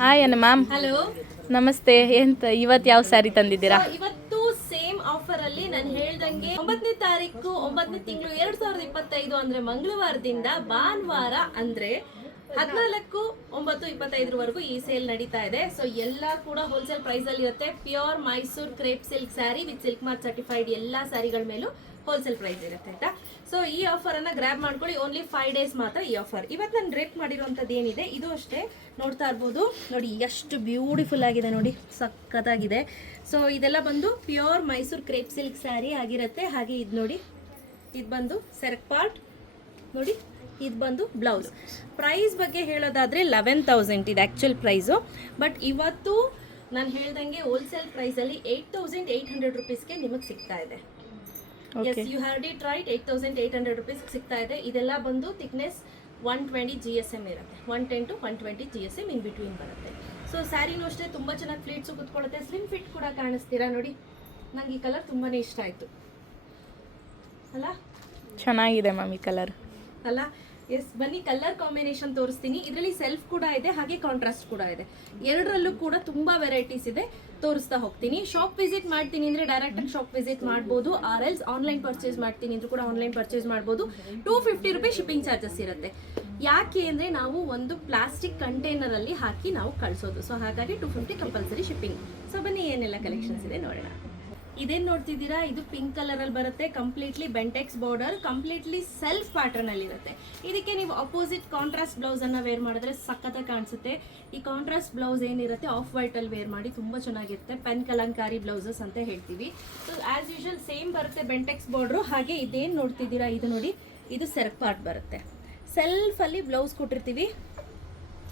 Hi ಅನ್ನ ma'am hello ನಮಸ್ತೆ ಎಂತ ಇವತ್ತು ಯಾವ ಸ್ಯಾರಿ ತಂದಿದ್ದೀರಾ? ಇವತ್ತು ಸೇಮ್ ಆಫರ್ ಅಲ್ಲಿ ನಾನು ಹೇಳ್ದಂಗೆ ಒಂಬತ್ತನೇ ತಾರೀಕು ಒಂಬತ್ತನೇ ತಿಂಗಳು ಎರಡ್ ಸಾವಿರದ ಇಪ್ಪತ್ತೈದು ಅಂದ್ರೆ ಮಂಗಳವಾರದಿಂದ ಭಾನುವಾರ ಅಂದ್ರೆ ಹದಿನಾಲ್ಕು ಒಂಬತ್ತು ಇಪ್ಪತ್ತೈದರವರೆಗೂ ಈ ಸೇಲ್ ನಡೀತಾ ಇದೆ. ಸೊ ಎಲ್ಲ ಕೂಡ ಹೋಲ್ಸೇಲ್ ಪ್ರೈಸ್ ಅಲ್ಲಿ ಇರುತ್ತೆ. Pure Mysore crepe silk sari with silk mark certified ಎಲ್ಲಾ ಸ್ಯಾರಿಗಳ ಮೇಲೂ ಹೋಲ್ಸೇಲ್ ಪ್ರೈಸ್ ಇರುತ್ತೆ, ಆಯ್ತಾ? ಸೊ ಈ ಆಫರ್ ಅನ್ನ ಗ್ರಾಬ್ ಮಾಡ್ಕೊಳ್ಳಿ. ಓನ್ಲಿ ಫೈವ್ ಡೇಸ್ ಮಾತ್ರ ಈ ಆಫರ್ ಇವತ್ತು ನಾನು ಡ್ರೆಪ್ ಮಾಡಿರುವಂಥದ್ದು ಏನಿದೆ, ಇದು ಅಷ್ಟೇ. ನೋಡ್ತಾ ಇರ್ಬೋದು. ನೋಡಿ, ಎಷ್ಟು ಬ್ಯೂಟಿಫುಲ್ ಆಗಿದೆ ನೋಡಿ. ಸಖತ್ತಾಗಿದೆ. ಸೊ ಇದೆಲ್ಲ ಬಂದು pure Mysore crepe silk sari ಆಗಿರುತ್ತೆ. ಹಾಗೆ ಇದು ನೋಡಿ. ಇದು ಬಂದು ಸೆರಕ್ ಪಾರ್ಟ್ ನೋಡಿ, ಇದು ಬಂದು ಬ್ಲೌಸ್ ಪ್ರೈಸ್ ಬಗ್ಗೆ ಹೇಳೋದಾದರೆ ಲೆವೆನ್ ತೌಸಂಡ್ ಇದು ಆ್ಯಕ್ಚುಲ್ ಪ್ರೈಸು ಬಟ್ ಇವತ್ತು ನಾನು ಹೇಳ್ದಂಗೆ ಹೋಲ್ಸೇಲ್ ಪ್ರೈಸಲ್ಲಿ ಏಯ್ಟ್ ತೌಸಂಡ್ ಏಯ್ಟ್ ಹಂಡ್ರೆಡ್ ರುಪೀಸ್ಗೆ ನಿಮಗೆ ಸಿಗ್ತಾ ಇದೆ. Yes you have it right eight thousand eight hundred rupees ಸಿಗ್ತಾ ಇದೆ. ಇದೆಲ್ಲ ಬಂದು thickness one twenty G S M ಇರುತ್ತೆ. One ten to one twenty G S M in between ಬರುತ್ತೆ. ಸೊ ಸ್ಯಾರಿನೂ ಅಷ್ಟೇ ತುಂಬ ಚೆನ್ನಾಗಿ ಫ್ಲೀಟ್ಸು ಕುತ್ಕೊಳ್ಳುತ್ತೆ. ಸ್ಲಿಮ್ ಫಿಟ್ ಕೂಡ ಕಾಣಿಸ್ತೀರಾ ನೋಡಿ? ನಂಗೆ ಈ ಕಲರ್ ತುಂಬಾ ಇಷ್ಟ ಆಯಿತು. ಅಲ್ಲ? ಚೆನ್ನಾಗಿದೆ ಮ್ಯಾಮ್ ಈ ಕಲರ್ ಅಲ್ಲ? ಎಸ್ ಬನ್ನಿ ಕಲರ್ ಕಾಂಬಿನೇಷನ್ ತೋರಿಸ್ತೀನಿ. ಇದರಲ್ಲಿ ಸೆಲ್ಫ್ ಕೂಡ ಇದೆ, ಹಾಗೆ ಕಾಂಟ್ರಾಸ್ಟ್ ಕೂಡ ಇದೆ. ಎರಡರಲ್ಲೂ ಕೂಡ ತುಂಬಾ ವೆರೈಟೀಸ್ ಇದೆ. ತೋರಿಸ್ತಾ ಹೋಗ್ತೀನಿ. ಶಾಪ್ ವಿಸಿಟ್ ಮಾಡ್ತೀನಿ ಅಂದ್ರೆ ಡೈರೆಕ್ಟ್ ಶಾಪ್ ವಿಸಿಟ್ ಮಾಡಬಹುದು ಆರ್ ಎಲ್ಸ್ ಆನ್ಲೈನ್ ಪರ್ಚೇಸ್ ಮಾಡ್ತೀನಿ ಅಂದ್ರೂ ಕೂಡ ಆನ್ಲೈನ್ ಪರ್ಚೇಸ್ ಮಾಡಬಹುದು two fifty rupees shipping charges ಇರುತ್ತೆ. ಯಾಕೆ ಅಂದ್ರೆ ನಾವು ಒಂದು ಪ್ಲಾಸ್ಟಿಕ್ ಕಂಟೈನರ್ ಅಲ್ಲಿ ಹಾಕಿ ನಾವು ಕಳಿಸೋದು. ಸೊ ಹಾಗಾಗಿ two fifty compulsory shipping so ಬನ್ನಿ, ಏನೆಲ್ಲ ಕಲೆಕ್ಷನ್ಸ್ ಇದೆ ನೋಡೋಣ. ಇದೇನ್ ನೋಡ್ತಿದ್ದೀರಾ? ಇದು ಪಿಂಕ್ ಕಲರ್ ಅಲ್ಲಿ ಬರುತ್ತೆ completely Bentex border completely self pattern ಅಲ್ಲಿ ಇರುತ್ತೆ. ಇದಕ್ಕೆ ನೀವು ಅಪೋಸಿಟ್ ಕಾಂಟ್ರಾಸ್ಟ್ ಬ್ಲೌಸ್ ಅನ್ನ ವೇರ್ ಮಾಡಿದ್ರೆ ಸಖತ್ತಾಗಿ ಕಾಣಿಸುತ್ತೆ. ಈ ಕಾಂಟ್ರಾಸ್ಟ್ ಬ್ಲೌಸ್ ಏನಿರುತ್ತೆ ಆಫ್ ವೈಟ್ ಅಲ್ಲಿ ವೇರ್ ಮಾಡಿ ತುಂಬಾ ಚೆನ್ನಾಗಿರುತ್ತೆ. ಪೆನ್ ಕಲಂಕಾರಿ ಬ್ಲೌಸಸ್ ಅಂತ ಹೇಳ್ತೀವಿ. ಸೊ ಆಸ್ ಯೂಶಲ್ ಸೇಮ್ ಬರುತ್ತೆ ಬೆಂಟೆಕ್ಸ್ ಬಾರ್ಡರ್ ಹಾಗೆ ಇದೇನ್ ನೋಡ್ತಿದ್ದೀರಾ? ಇದು ನೋಡಿ, ಇದು ಸೆರಕ್ ಪಾರ್ಟ್ ಬರುತ್ತೆ. ಸೆಲ್ಫ್ ಅಲ್ಲಿ ಬ್ಲೌಸ್ ಕೊಟ್ಟಿರ್ತೀವಿ.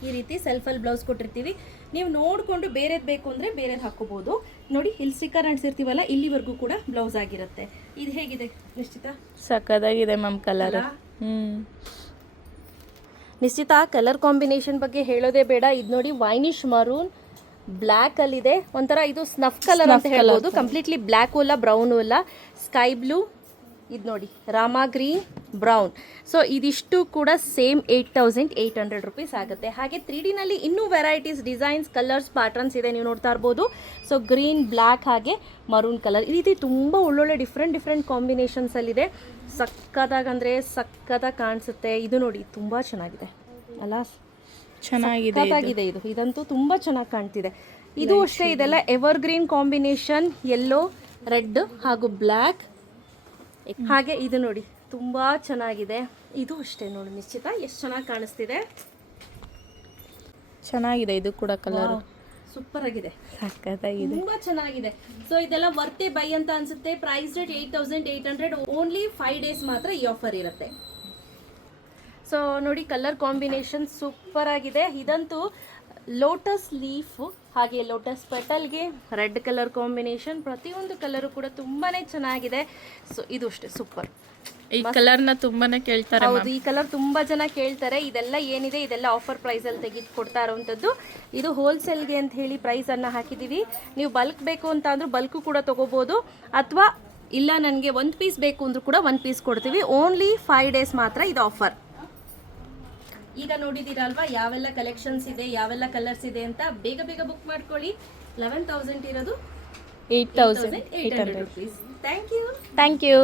ಈ ರೀತಿ ಸೆಲ್ಫಲ್ಲಿ ಬ್ಲೌಸ್ ಕೊಟ್ಟಿರ್ತೀವಿ. ನೀವು ನೋಡಿಕೊಂಡು ಬೇರೆದು ಬೇಕು ಅಂದರೆ ಬೇರೆದು ಹಾಕೋಬೋದು ನೋಡಿ ಇಲ್ಲಿ ಸ್ಟಿಕ್ಕರ್ ಅಂಟಿಸಿರ್ತೀವಲ್ಲ ಇಲ್ಲಿವರೆಗೂ ಕೂಡ ಬ್ಲೌಸ್ ಆಗಿರುತ್ತೆ. ಇದು ಹೇಗಿದೆ Nishchitha? ಸಕ್ಕದಾಗಿದೆ ma'am colour? Hmm. Nishchitha colour combination ಬಗ್ಗೆ ಹೇಳೋದೇ ಬೇಡ. ಇದು ನೋಡಿ ವೈನಿಶ್ ಮರೂನ್ ಬ್ಲ್ಯಾಕ್ ಅಲ್ಲಿದೆ. ಒಂಥರ ಇದು ಸ್ನಫ್ ಕಲರ್ ಅಂತ ಹೇಳ್ಬೋದು. ಕಂಪ್ಲೀಟ್ಲಿ ಬ್ಲ್ಯಾಕು ಅಲ್ಲ ಬ್ರೌನು ಅಲ್ಲ ಸ್ಕೈ ಬ್ಲೂ ಇದು ನೋಡಿ ರಾಮಾ ಗ್ರೀನ್ ಬ್ರೌನ್. ಸೊ ಇದಿಷ್ಟು ಕೂಡ same eight thousand eight hundred rupees ಆಗುತ್ತೆ. ಹಾಗೆ ತ್ರೀ ಡಿನಲ್ಲಿ ಇನ್ನೂ ವೆರೈಟೀಸ್ ಡಿಸೈನ್ಸ್ ಕಲರ್ಸ್ ಪ್ಯಾಟರ್ನ್ಸ್ ಇದೆ ನೀವು ನೋಡ್ತಾ ಇರ್ಬೋದು. ಸೊ ಗ್ರೀನ್ ಬ್ಲ್ಯಾಕ್ ಹಾಗೆ ಮರೂನ್ ಕಲರ್ ಈ ರೀತಿ ತುಂಬ ಒಳ್ಳೊಳ್ಳೆ ಡಿಫ್ರೆಂಟ್ ಡಿಫ್ರೆಂಟ್ ಕಾಂಬಿನೇಷನ್ಸಲ್ಲಿದೆ ಸಕ್ಕತ್ತಾಗಿ ಅಂದರೆ ಸಕ್ಕತ್ತಾಗಿ ಕಾಣಿಸುತ್ತೆ. ಇದು ನೋಡಿ ತುಂಬ ಚೆನ್ನಾಗಿದೆ. ಅಲ್ಲ? ಚೆನ್ನಾಗಿದೆ ಇದು. ಇದು. ಇದಂತೂ ತುಂಬ ಚೆನ್ನಾಗಿ ಕಾಣ್ತಿದೆ. ಇದು ಅಷ್ಟೇ ಇದೆಲ್ಲ evergreen combination yellow red ಹಾಗೂ ಬ್ಲ್ಯಾಕ್ ಹಾಗೆ ಇದು ನೋಡಿ. ತುಂಬಾ ಚೆನ್ನಾಗಿದೆ. ಇದು ಅಷ್ಟೇ ನೋಡಿ ನಿಶ್ಚಿತ? ಎಷ್ಟು ಚೆನ್ನಾಗಿ ಕಾಣಿಸ್ತಿದೆ? ಚೆನ್ನಾಗಿದೆ ಇದು ಕೂಡ ಕಲರ್ ಸೂಪರ್ ಆಗಿದೆ. ಸಕ್ಕತ್ತಾಗಿದೆ ತುಂಬಾ ಚೆನ್ನಾಗಿದೆ. ಸೊ ಇದೆಲ್ಲ ವರ್ತೆ ಬೈ ಅಂತ ಅನ್ಸುತ್ತೆ. Price rate eight thousand eight hundred only five days ಮಾತ್ರ ಈ ಆಫರ್ ಇರುತ್ತೆ. ಸೊ ನೋಡಿ ಕಲರ್ ಕಾಂಬಿನೇಷನ್ ಸೂಪರ್ ಆಗಿದೆ. ಇದಂತೂ ಲೋಟಸ್ ಲೀಫ್ ಹಾಗೆ ಲೋಟಸ್ ಪೆಟಲ್ಗೆ ರೆಡ್ ಕಲರ್ ಕಾಂಬಿನೇಷನ್ ಪ್ರತಿಯೊಂದು ಕಲರು ಕೂಡ ತುಂಬಾನೇ ಚೆನ್ನಾಗಿದೆ. ಸೊ ಇದು ಅಷ್ಟೇ ಸೂಪರ್ ಈ ಕಲರ್ನ ತುಂಬಾನೇ ಕೇಳ್ತಾರೆ ಹೌದು ಈ ಕಲರ್ ತುಂಬಾ ಜನ ಕೇಳ್ತಾರೆ. ಇದೆಲ್ಲ ಏನಿದೆ? ಇದೆಲ್ಲ ಆಫರ್ ಪ್ರೈಸ್ ಅಲ್ಲಿ ತೆಗೆದು ಕೊಡ್ತಾ ಇರುವಂತದ್ದು ಇದು ಹೋಲ್ಸೇಲ್ಗೆ ಅಂತ ಹೇಳಿ ಪ್ರೈಸ್ ಅನ್ನ ಹಾಕಿದೀವಿ ನೀವು ಬಲ್ಕ್ ಬೇಕು ಅಂತ ಅಂದ್ರೂ ಬಲ್ಕ್ ಕೂಡ ತಗೋಬಹುದು ಅಥವಾ ಇಲ್ಲ ನನಗೆ ಒಂದು ಪೀಸ್ ಬೇಕು ಅಂದ್ರೂ ಕೂಡ ಒಂದು ಪೀಸ್ ಕೊಡ್ತೀವಿ. ಓನ್ಲಿ ಫೈವ್ ಡೇಸ್ ಮಾತ್ರ ಇದು ಆಫರ್ ಈಗ ನೋಡಿದಿರಲ್ವಾ ಯಾವೆಲ್ಲ ಕಲೆಕ್ಷನ್ಸ್ ಇದೆ ಯಾವೆಲ್ಲ ಕಲರ್ಸ್ ಇದೆ ಅಂತ ಬೇಗ ಬೇಗ ಬುಕ್ ಮಾಡ್ಕೊಳ್ಳಿ. ಲೆವೆನ್ ತೌಸಂಡ್ ಇರೋದು eight thousand eight hundred rupees thank you thank you